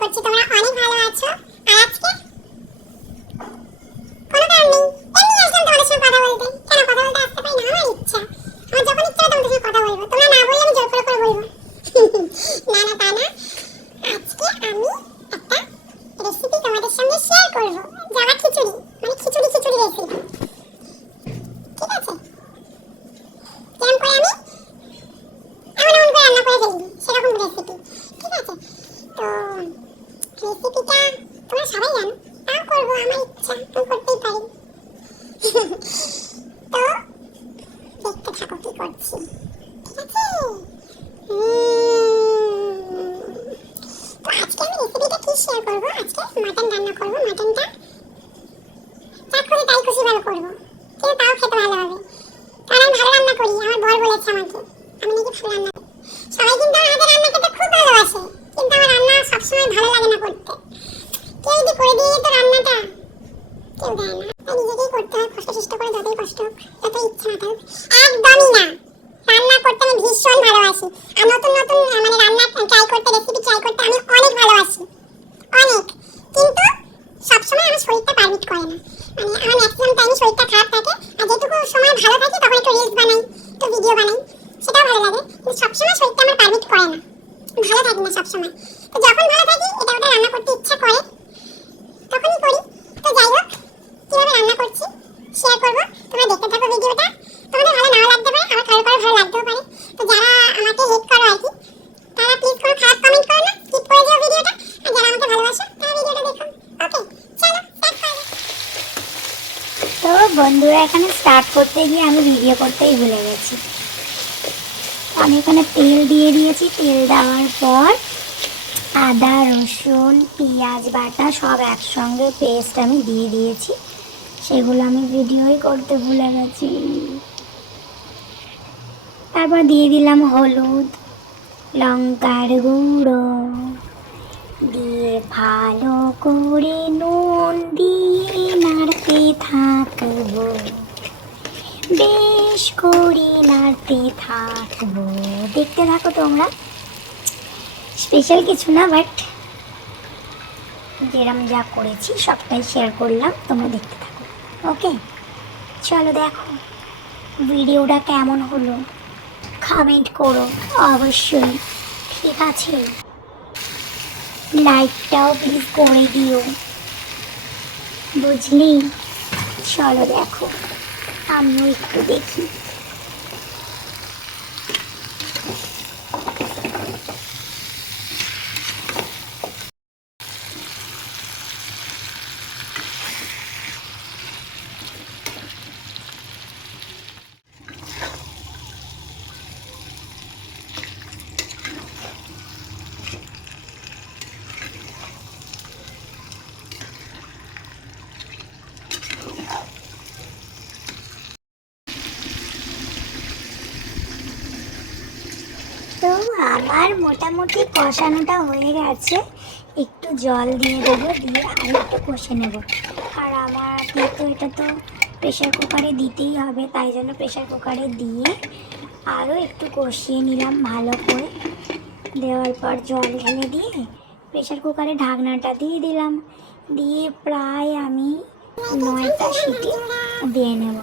করছি তোমরা অনেক ভালো আছো। আর আজকে কোনো কারণ নেই, এমনি আসলাম তোমাদের সঙ্গে কথা বলতে। কেন কথা বলতে আসতে পারি না? আমার ইচ্ছা, আমার যখন ইচ্ছা হয় তোমাদের সঙ্গে কথা বলবো। তোমরা না বললে আমি জোর করে করে বলবো। না না তা না, আজকে আমি একটা রেসিপি তোমাদের সঙ্গে শেয়ার করবো। জাবা খিচুড়ি, মানে খিচুড়ি খিচুড়ি রেসিপি। ঠিক আছে, কেমন করে আমি এমন এমন করে রান্না করে ফেলবি সেরকম রেসিপি। ঠিক আছে, তো রেসিপিটা তোমরা সবাই জানো, তাও করবো, আমার ইচ্ছা, আমি করতেই পারি। তো দেখতে থাকো কি করছি। ঠিক আছে, তো আজকে আমি রেসিপিটা কি শেয়ার করবো, আজকে মাটন রান্না করবো। মাটনটা যা খুশি তাই খুশি ভালো করবো, কিন্তু তাও খেতে ভালো হবে, কারণ আমি ভালো রান্না করি। আমার বর বলেছে আমাকে আমি নাকি ভালো রান্না করি। সবাই কিন্তু আমার হাতে রান্না খেতে খুব ভালোবাসে, কিন্তু আমার রান্না সবসময় ভালো লাগে না করতে। কেউ যদি করে দিয়ে তো রান্নাটা কেউ দেয় না, তাই নিজেকেই করতে হয়, কষ্ট চেষ্টা করে, যতই কষ্ট হোক, যতই ইচ্ছা না থাকুক। একদমই না, রান্না করতে আমি ভীষণ ভালোবাসি। আর নতুন নতুন মানে রান্না ট্রাই করতে, রেসিপি ট্রাই করতে আমি অনেক ভালোবাসি, অনেক। কিন্তু সবসময় আমার শরীরটা পারমিট করে না, মানে আমার ম্যাক্সিমাম টাইমে শরীরটা খারাপ থাকে। আর যেটুকু সময় ভালো থাকে তখন একটু রিলস বানাই, একটু ভিডিও বানাই, সেটাও ভালো লাগে। কিন্তু সবসময় শরীরটা আমার পারমিট করে না, ভালো থাকি না সবসময়। তো যখন ভালো থাকি এটা ওটা রান্না করতে ইচ্ছা করে তখনই করি। তো যাই হোক, কিভাবে রান্না করছি শেয়ার করবো, তোমরা দেখতে থাকো ভিডিওটা। তোমাদের ভালো নাও লাগতে পারে, আবার কারো কারো ভালো লাগতেও পারে। তো যারা আমাকে হেট করো আর কি, তারা প্লিজ কোনো খারাপ কমেন্ট করো না, স্কিপ করে দিও ভিডিওটা। আর যারা আমাকে ভালোবাসো তারা ভিডিওটা দেখো। ওকে, চলো স্টার্ট করো। তো বন্ধুরা, এখানে স্টার্ট করতে গিয়ে আমি ভিডিও করতেই ভুলে গেছি। আমি এখানে তেল দিয়ে দিয়েছি, তেল দেওয়ার পর আদা রসুন পেঁয়াজ বাটা সব একসঙ্গে পেস্ট আমি দিয়ে দিয়েছি, সেগুলো আমি ভিডিওই করতে ভুলে গেছি। তারপর দিয়ে দিলাম হলুদ, লঙ্কার গুঁড়ো দিয়ে ভালো করে নুন দিয়ে নাড়তে থাকবো, বেশ করে নাড়তে থাকবো। দেখতে থাকো তোমরা, স্পেশাল কিছু না, বাট যেরকম যা করেছি সবটাই শেয়ার করলাম, তোমরা দেখতে থাকো। ওকে, চলো দেখো ভিডিওটা কেমন হলো, কমেন্ট করো অবশ্যই, ঠিক আছে? লাইকটাও প্লিজ করে দিও, বুঝলি? চলো দেখো, আমিও একটু দেখি। তো আমার মোটামুটি কষানোটা হয়ে গেছে, একটু জল দিয়ে দেবো, দিয়ে আর একটু কষে নেব। আর আমার তো এটা তো প্রেশার কুকারে দিতেই হবে, তাই জন্য প্রেশার কুকারে দিয়ে আরও একটু কষিয়ে নিলাম ভালো করে। দেওয়ার পর জল ঢেলে দিয়ে প্রেশার কুকারে ঢাকনাটা দিয়ে দিলাম, দিয়ে প্রায় আমি 9টা সিটি দিয়ে নেব।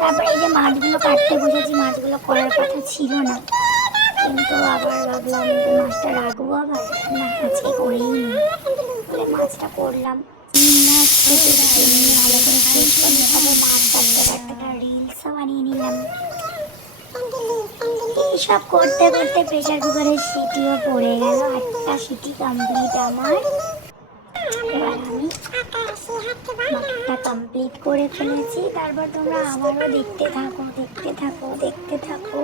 তারপরে এই যে মাছগুলো কাটতে বসেছি, মাছগুলো করার কথা ছিল না, কিন্তু আবার ভাবলাম যে মাছটা রাখবো, আবার না আজকে করেই নিই বলে মাছটা করলাম। মাছ কেটে নিয়ে ভালো করে ফ্রেশ করে তারপর মাছ কাটতে কাটতে একটা রিলসও বানিয়ে নিলাম। এইসব করতে করতে প্রেশার কুকারের সিটিও পড়ে গেল, 8টা সিটি কমপ্লিট আমার। এবার আমি মাটনটা কমপ্লিট করে ফেলেছি। তারপর তোমরা আবারও দেখতে থাকো, দেখতে থাকো, দেখতে থাকো।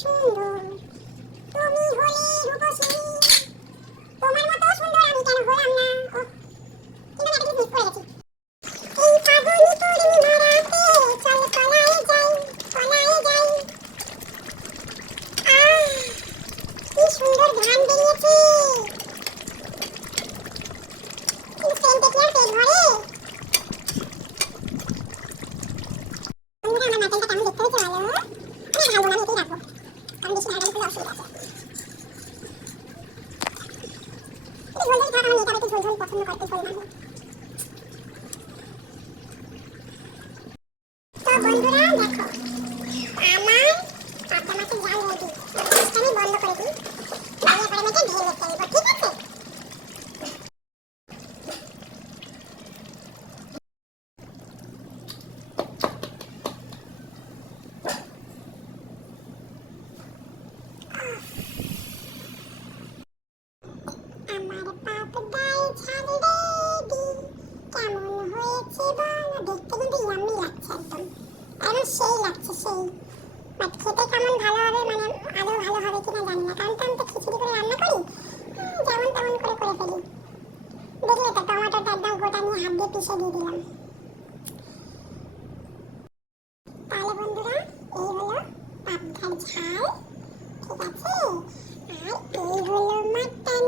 সুন্দর, তুমি হলে রূপসী, তোমার মতো সুন্দর আমি কেন হলাম না। কিন্তু একটা জিনিস মিস করে গেছি। এই ফাগুনি পূর্ণিমারাতে চল পলায়ে যাই, পলায়ে যাই। কি সুন্দর গান বেরিয়েছে, কিন্তু সেন্টে কি আর পেট ভরে? বন্ধুরা, আমার মাটনটা কেমন দেখতে হয়েছে বলো? আমি ঢালবো না, আমি এটাই রাখবো, কারণ বেশি ঢাললে খুব অসুবিধা আছে। একটু ঝোল ঝোল থাক, আমার মেয়েটা একটু ঝোল ঝোল পছন্দ করে, একটু ঝোল মারবো। তো বন্ধুরা দেখো, আমার পাবদা মাছের ঝাল রেডি। গ্যাসটা আমি বন্ধ করে দিই, দিয়ে এবারে মেয়েকে ঢেলে ফেলবো, ঠিক আছে? আমার পাবদায় ঝাল রেডি, কেমন হয়েছে বলো? দেখতে কিন্তু ইয়াম্মি লাগছে একদম, একদম সেই লাগছে, সেই। বাট খেতে কেমন ভালো হবে, মানে আদৌ ভালো হবে কিনা জানি না, কারণ তো আমি তো খিচুড়ি করে রান্না করি, যেমন তেমন করে ফেলি। দেখলে তো টমেটোটা একদম গোটা নিয়ে হাত দিয়ে পিষে দিয়ে দিলাম। তাহলে বন্ধুরা, এই হলো পাবদার ঝাল, ঠিক আছে? আর এই হলো মাটন।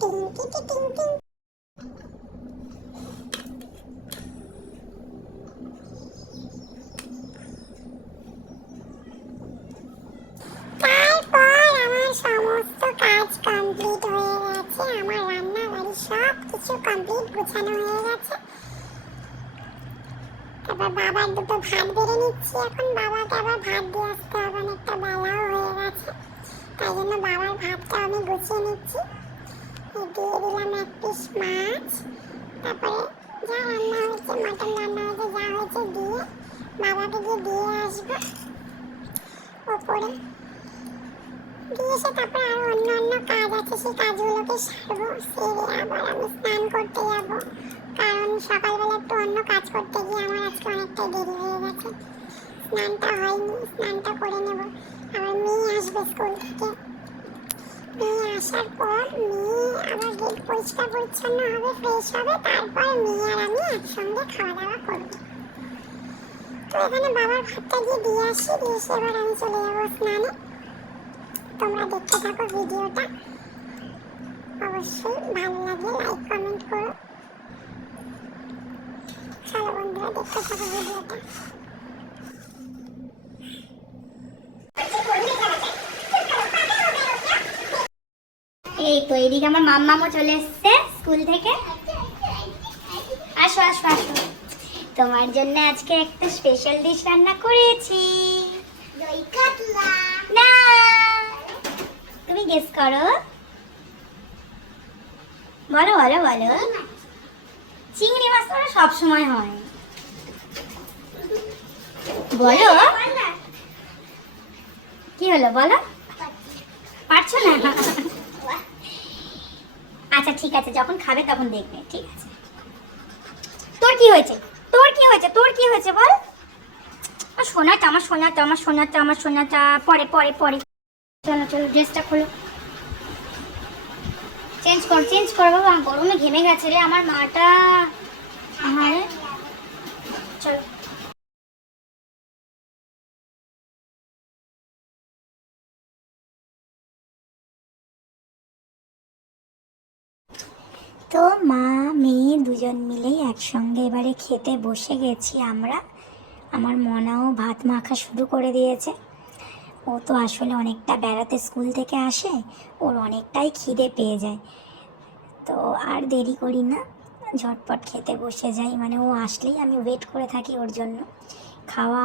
টিং টিং টিং টিং টিং। তারপর আমার সমস্ত কাজ কমপ্লিট হয়ে গেছে, আমার রান্না বাড়ি সব কিছু কমপ্লিট, গোছানো হয়ে গেছে। তারপর বাবার দুটো ভাত বেড়ে নিচ্ছি, এখন বাবাকে আবার ভাত দিয়ে আসতে হবে, অনেকটা বেলাও হয়ে গেছে, তাই জন্য বাবার ভাতটা আমি গুছিয়ে নিচ্ছি। দিয়ে দিলাম এক পিস মাছ, তারপরে যা রান্না হয়েছে, মটন রান্না হয়েছে, যা হয়েছে দিয়ে বাবাকে দিয়ে আসবো ওপরে। দিয়ে এসে তারপর আরো অন্য কাজ আছে, সেই কাজগুলোকে সারবো, সেরে আবার আমি স্নান করতে যাব, কারণ সকালবেলা একটু অন্য কাজ করতে গিয়ে আমার আজকে অনেকটাই দেরি হয়ে গেছে। স্নানটা হয়নি, স্নানটা করে নেব। আবার মেয়ে আসবে স্কুল থেকে, মেয়ে আসার পর মেয়ে আবার গেট পরিষ্কার পরিচ্ছন্ন হবে, ফ্রেশ হবে, তারপর মেয়ে আর আমি একসঙ্গে খাওয়া দাওয়া করবো। তো এখানে বাবার ভাতটা গিয়ে দিয়ে আসি, দিয়ে এসে এবার আমি চলে যাবো স্নানে। তোমরা দেখতে থাকো ভিডিওটা, অবশ্যই ভালো লাগলে লাইক কমেন্ট করো। চলো বন্ধুরা, দেখতে থাকো ভিডিওটা। এই তো এদিকে আমার মাম্মামও চলে এসছে স্কুল থেকে। আসো আসো আসো, তোমার জন্য আজকে একটা স্পেশাল ডিশ রান্না করেছি। দই কাতলা না, তুমি গেস করো, বলো বলো বলো। চিংড়ি মাছ তো সব সময় হয়, বলো কি হলো, বলো। পারছো না? আচ্ছা ঠিক আছে, যখন খাবে তখন দেখবে, ঠিক আছে। তোর কি হয়েছে, তোর কি হয়েছে, তোর কি হয়েছে বল। সোনাটা, আমার সোনাটা, আমার সোনাটা, আমার সোনাটা, পরে পরে পরে। চলো চলো, ড্রেসটা খোলো, চেঞ্জ কর বাবা, গরমে ঘেমে গেছে রে আমার মাটা। হ্যাঁ চলো। তো মা মেয়ে দুজন মিলেই একসঙ্গে এবারে খেতে বসে গেছি আমরা। আমার মনাও ভাত মাখা শুরু করে দিয়েছে। ও তো আসলে অনেকটা বেড়াতে স্কুল থেকে আসে, ওর অনেকটাই খিদে পেয়ে যায়। তো আর দেরি করি না, ঝটপট খেতে বসে যাই, মানে ও আসলেই আমি ওয়েট করে থাকি ওর জন্য। খাওয়া